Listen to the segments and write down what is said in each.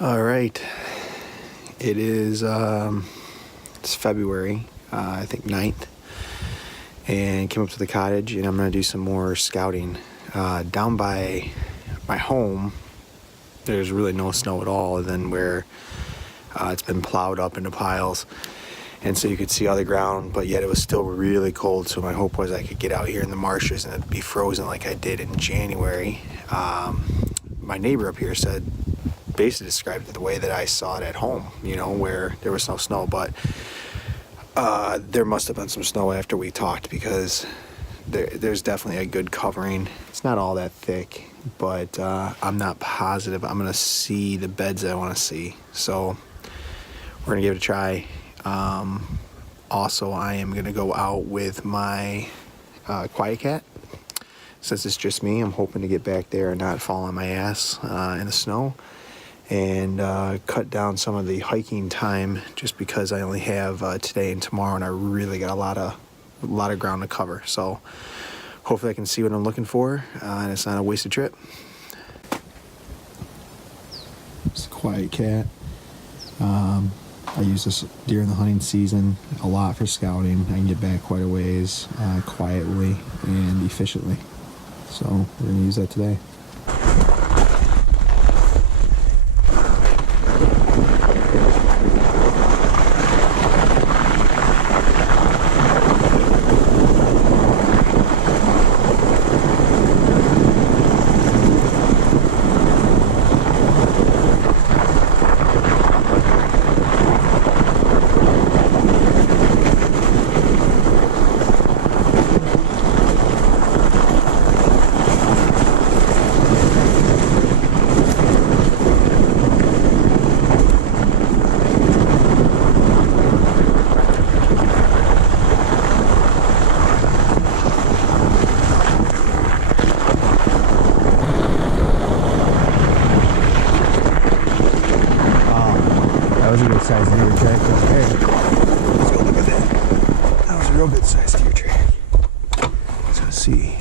All right, it is it's February, I think 9th, and came up to the cottage, and I'm gonna do some more scouting. Down by my home, there's really no snow at all, other than where it's been plowed up into piles, and so you could see all the ground, but yet it was still really cold. So my hope was I could get out here in the marshes and it'd be frozen like I did in January. My neighbor up here said, basically described it the way that I saw it at home, where there was no snow, but there must have been some snow after we talked, because there's definitely a good covering. It's not all that thick, but I'm not positive I'm gonna see the beds that I want to see, so we're gonna give it a try. Also, I am gonna go out with my QuietKat. Since it's just me, I'm hoping to get back there and not fall on my ass in the snow, and cut down some of the hiking time, just because I only have today and tomorrow, and I really got a lot of ground to cover. So hopefully I can see what I'm looking for, and it's not a wasted trip. It's a QuietKat. I use this during the hunting season a lot for scouting. I can get back quite a ways quietly and efficiently. So we're going to use that today. That was a good sized deer track right there. Let's go look at that. That was a real good sized deer track. Let's go see.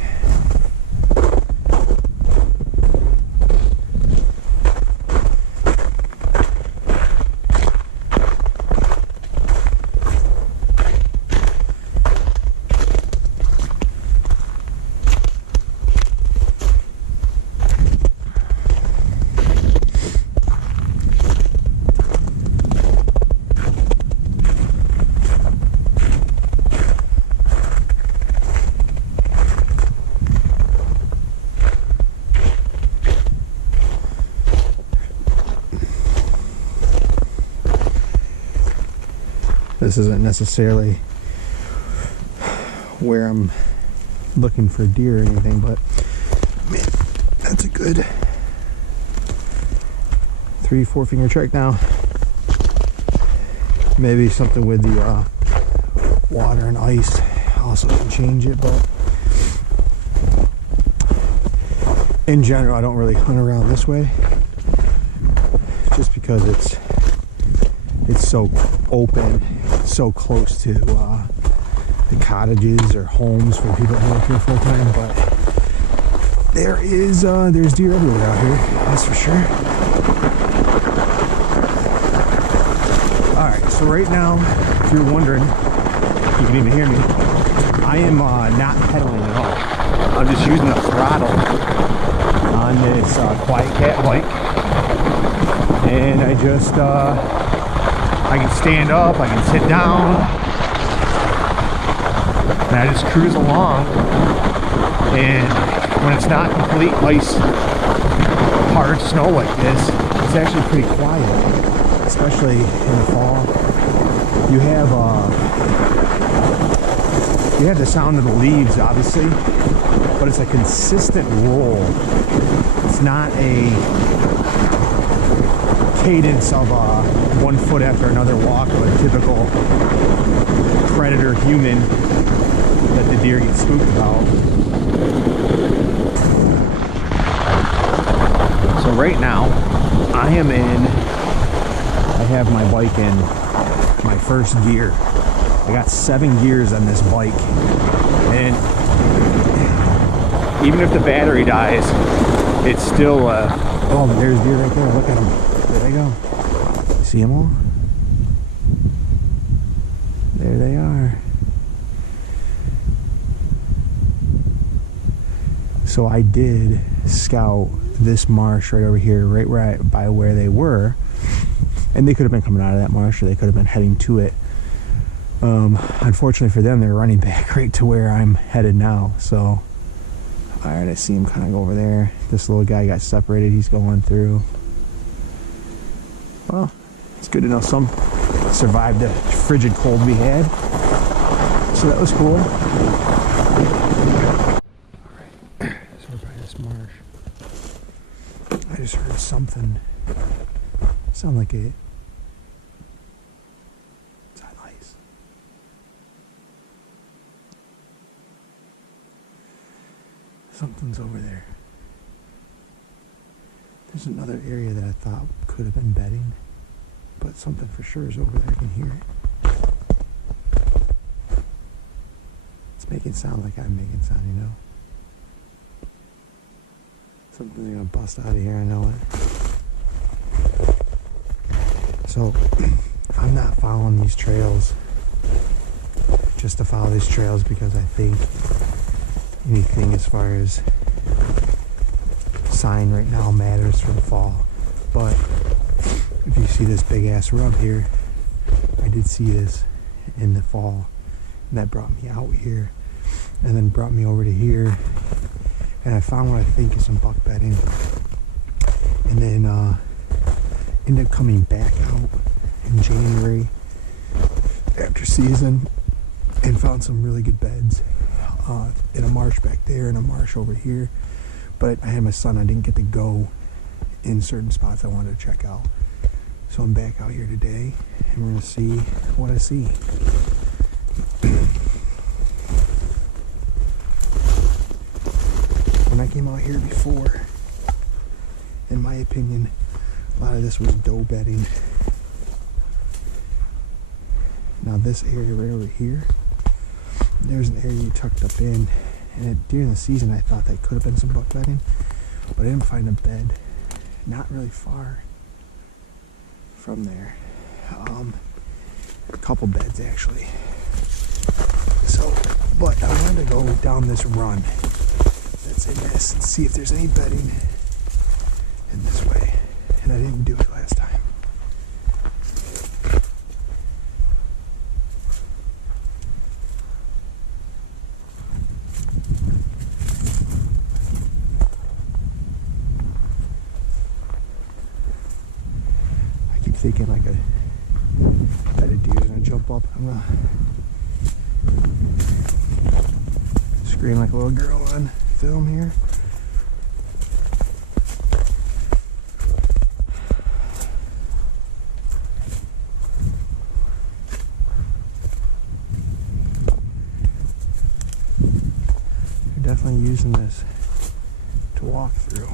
This isn't necessarily where I'm looking for deer or anything, but man, that's a good 3-4 finger track now. Maybe something with the water and ice also can change it, but in general I don't really hunt around this way, just because it's so open, so close to the cottages or homes for people that work here full time. But there's deer everywhere out here, that's for sure. All right, so right now, if you're wondering, you can even hear me, I am not pedaling at all. I'm just using the throttle on this QuietKat bike, and I just I can stand up, I can sit down, and I just cruise along. And when it's not complete ice, hard snow like this, it's actually pretty quiet, especially in the fall. You have the sound of the leaves, obviously, but it's a consistent roll. It's not a cadence of 1 foot after another walk of a typical predator human that the deer get spooked about. So right now I have my bike in my first gear. I got 7 gears on this bike, and even if the battery dies, it's still a Oh, there's deer right there. Look at them. There they go. You see them all? There they are. So I did scout this marsh right over here, right by where they were, and they could have been coming out of that marsh, or they could have been heading to it. Unfortunately for them, they're running back right to where I'm headed now. So, all right, I see him kind of go over there. This little guy got separated. He's going through. Well, it's good to know some survived the frigid cold we had. So that was cool. Alright, so we're by this marsh. I just heard something sound like it's on ice. Something's over there. There's another area that I thought could have been bedding, but something for sure is over there. I can hear it. It's making sound like I'm making sound, you know? Something's gonna bust out of here, I know it. So, I'm not following these trails just to follow these trails because I think anything as far as sign right now matters for the fall. But if you see this big ass rub here, I did see this in the fall, and that brought me out here and then brought me over to here, and I found what I think is some buck bedding, and then ended up coming back out in January after season and found some really good beds in a marsh back there and a marsh over here. But I had my son, I didn't get to go in certain spots I wanted to check out. So I'm back out here today, and we're going to see what I see. When I came out here before, in my opinion, a lot of this was doe bedding. Now this area right over here, there's an area tucked up in, and during the season I thought that could have been some buck bedding, but I didn't find a bed not really far from there. A couple beds actually. So, but I wanted to go down this run that's in this and see if there's any bedding in this way, and I didn't do it last time. Thinking like a deer's gonna jump up. I'm gonna scream like a little girl on film here. They're definitely using this to walk through.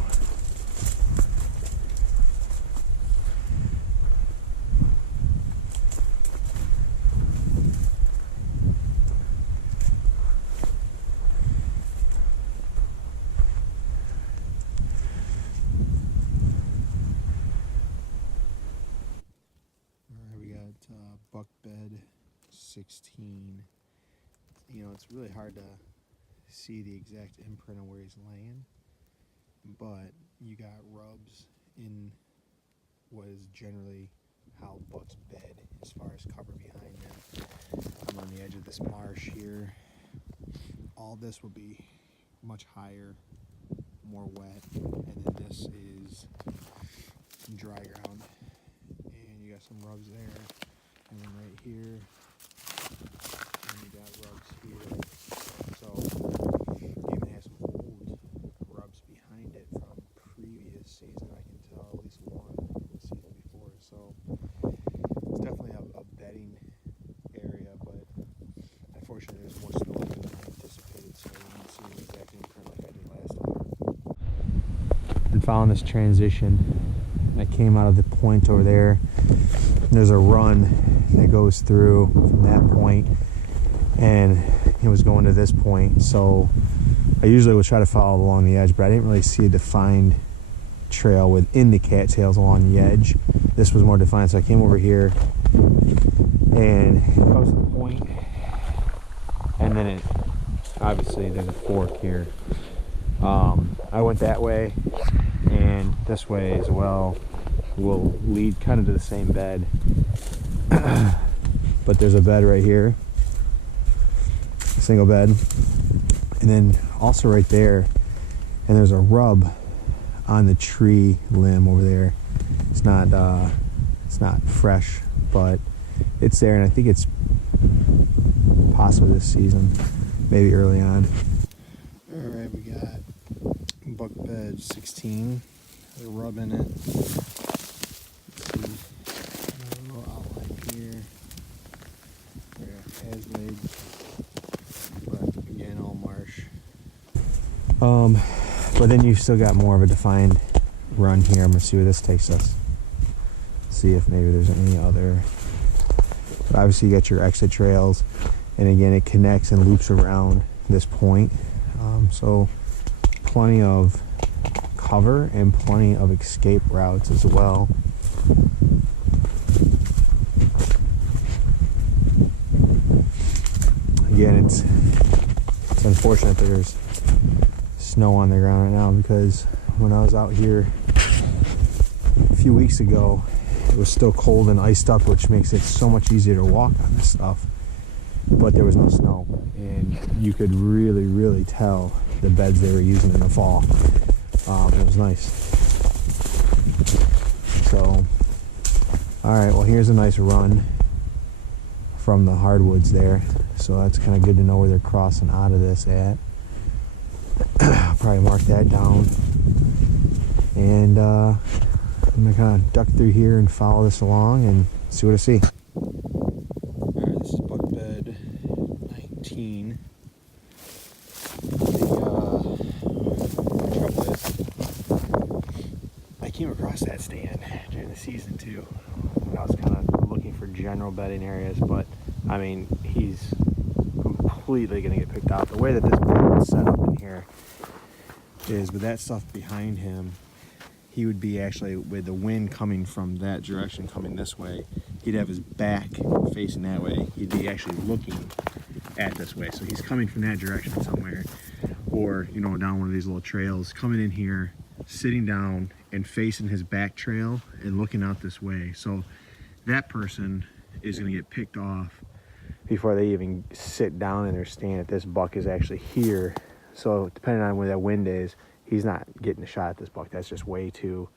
Buck bed 16. You know, it's really hard to see the exact imprint of where he's laying, but you got rubs in what is generally how bucks bed as far as cover behind them. I'm on the edge of this marsh here. All this will be much higher, more wet, and then this is dry ground, and you got some rubs there. And then right here, and you got rubs here. So you even have some old rubs behind it from previous season. I can tell at least one the season before. So it's definitely a bedding area, but unfortunately there's more snow than I anticipated, so you won't see the exact imprint like I did last time. And following this transition, I came out of the point over there. There's a run that goes through from that point, and it was going to this point. So I usually would try to follow along the edge, but I didn't really see a defined trail within the cattails along the edge. This was more defined, so I came over here and it goes to the point, and then it obviously there's a fork here. I went that way, and this way as well will lead kind of to the same bed. But there's a bed right here, a single bed, and then also right there, and there's a rub on the tree limb over there. It's not fresh, but it's there, and I think it's possibly this season, maybe early on. All right, we got buck bed 16. There's a rub in it. Let's see, a little outline here. There has laid, but again, all marsh. But then you've still got more of a defined run here. I'm gonna see where this takes us. See if maybe there's any other. But obviously, you got your exit trails, and again, it connects and loops around this point. So plenty of cover and plenty of escape routes as well. Again, it's unfortunate that there's snow on the ground right now, because when I was out here a few weeks ago, it was still cold and iced up, which makes it so much easier to walk on this stuff. But there was no snow, and you could really tell the beds they were using in the fall. It was nice. So, all right, well, here's a nice run from the hardwoods there. So that's kind of good to know where they're crossing out of this at. I'll probably mark that down. And I'm gonna kind of duck through here and follow this along and see what I see. Alright, this is buck bed 19. I came across that stand during the season too, when I was kind of looking for general bedding areas, but I mean, he's completely gonna get picked out. The way that this bed is set up in here is with that stuff behind him, he would be actually, with the wind coming from that direction coming this way, he'd have his back facing that way. He'd be actually looking at this way. So he's coming from that direction somewhere, or, you know, down one of these little trails, coming in here, sitting down and facing his back trail and looking out this way. So that person is gonna get picked off before they even sit down in their stand if this buck is actually here. So depending on where that wind is, he's not getting a shot at this buck. That's just way too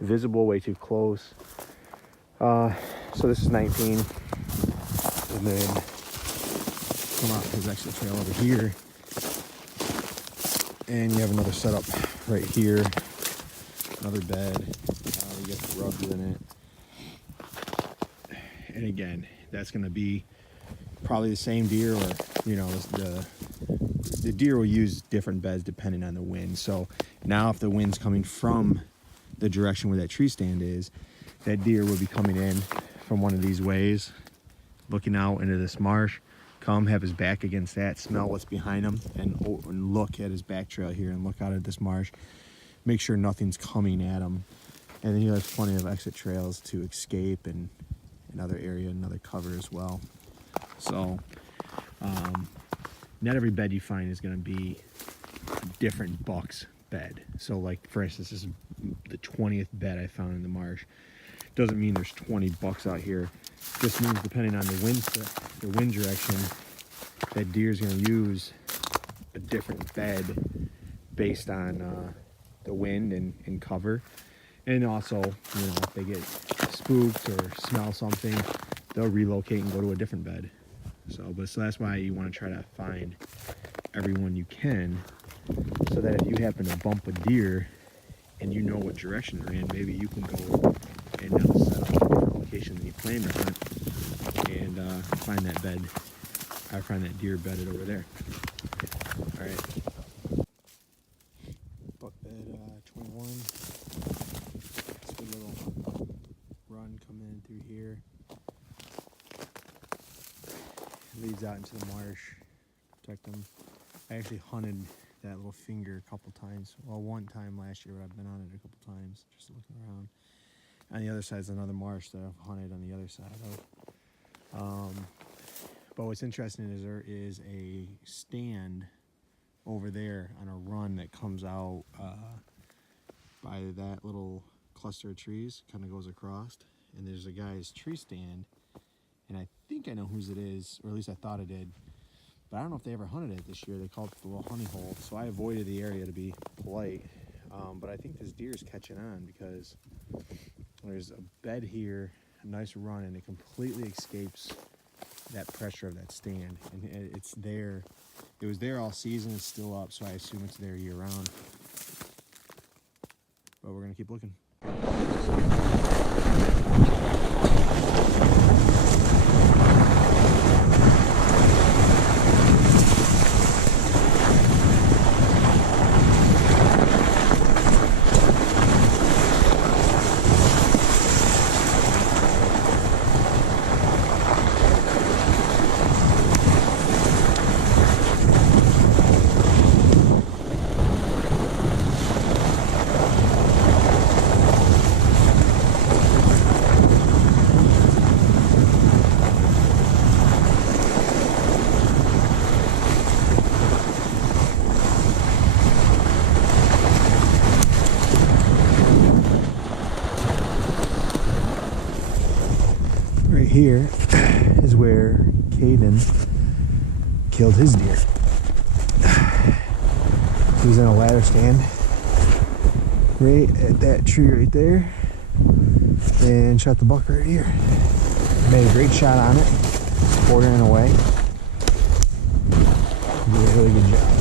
visible, way too close. So this is 19. And then come out his exit trail over here. And you have another setup right here. Another bed. You get the rubs in it. And again, that's going to be probably the same deer, or, you know, the deer will use different beds depending on the wind. So now if the wind's coming from the direction where that tree stand is, that deer will be coming in from one of these ways, looking out into this marsh, come have his back against that, smell what's behind him, and look at his back trail here and look out at this marsh, make sure nothing's coming at him. And then he has plenty of exit trails to escape and another area, another cover as well. So not every bed you find is going to be a different buck's bed. So like, for instance, this is the 20th bed I found in the marsh. Doesn't mean there's 20 bucks out here. Just means depending on the wind direction, that deer's going to use a different bed based on the wind and cover. And also, you know, if they get spooked or smell something, they'll relocate and go to a different bed. So that's why you want to try to find everyone you can, so that if you happen to bump a deer and you know what direction they're in, maybe you can go and now set up a different location than you planned to hunt and find that bed. I find that deer bedded over there. All right. Buck bed 21. It's a good little run coming in through here. Leads out into the marsh, protect them. I actually hunted that little finger a couple times. Well, one time last year, but I've been on it a couple times, just looking around. On the other side is another marsh that I've hunted on the other side of. But what's interesting is there is a stand over there on a run that comes out by that little cluster of trees, kind of goes across, and there's a guy's tree stand, and I think I know whose it is, or at least I thought I did, but I don't know if they ever hunted it this year. They called it the little honey hole, so I avoided the area to be polite. But I think this deer is catching on because there's a bed here, a nice run, and it completely escapes that pressure of that stand, and it's there. It was there all season. It's still up, so I assume it's there year round. But we're gonna keep looking. Right here is where Caden killed his deer. He's in a ladder stand right at that tree right there and shot the buck right here. Made a great shot on it, quartering away. Did a really good job.